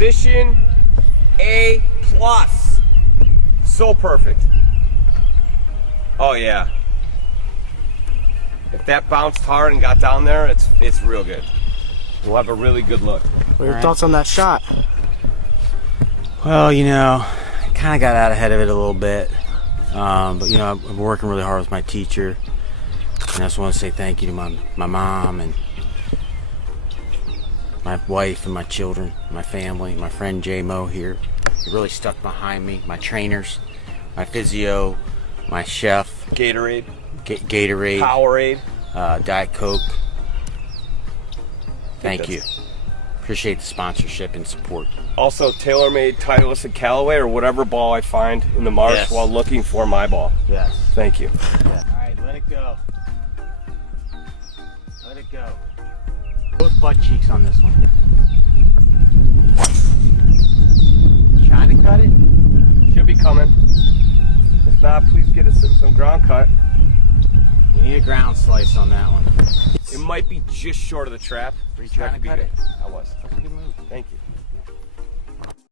Position A+. So perfect. Oh yeah. If that bounced hard and got down there, it's real good. We'll have a really good look. What are your thoughts on that shot? Well, you know, I kind of got out ahead of it a little bit. But, you know, I'm working really hard with my teacher. And I just want to say thank you to my mom and my wife and my children, my family, my friend J-Mo here. He really stuck behind me. My trainers, my physio, my chef. Gatorade. Gatorade. Powerade. Diet Coke. Thank you. Appreciate the sponsorship and support. Also, TaylorMade, Titleist, and Callaway, or whatever ball I find in the marsh while looking for my ball. Yes. Thank you. Yeah. All right, let it go. Let it go. Both butt cheeks on this one. Trying to cut it? Should be coming. If not, please get us some ground cut. We need a ground slice on that one. It might be just short of the trap. Were you trying to cut it? I was. That's a good move. Thank you.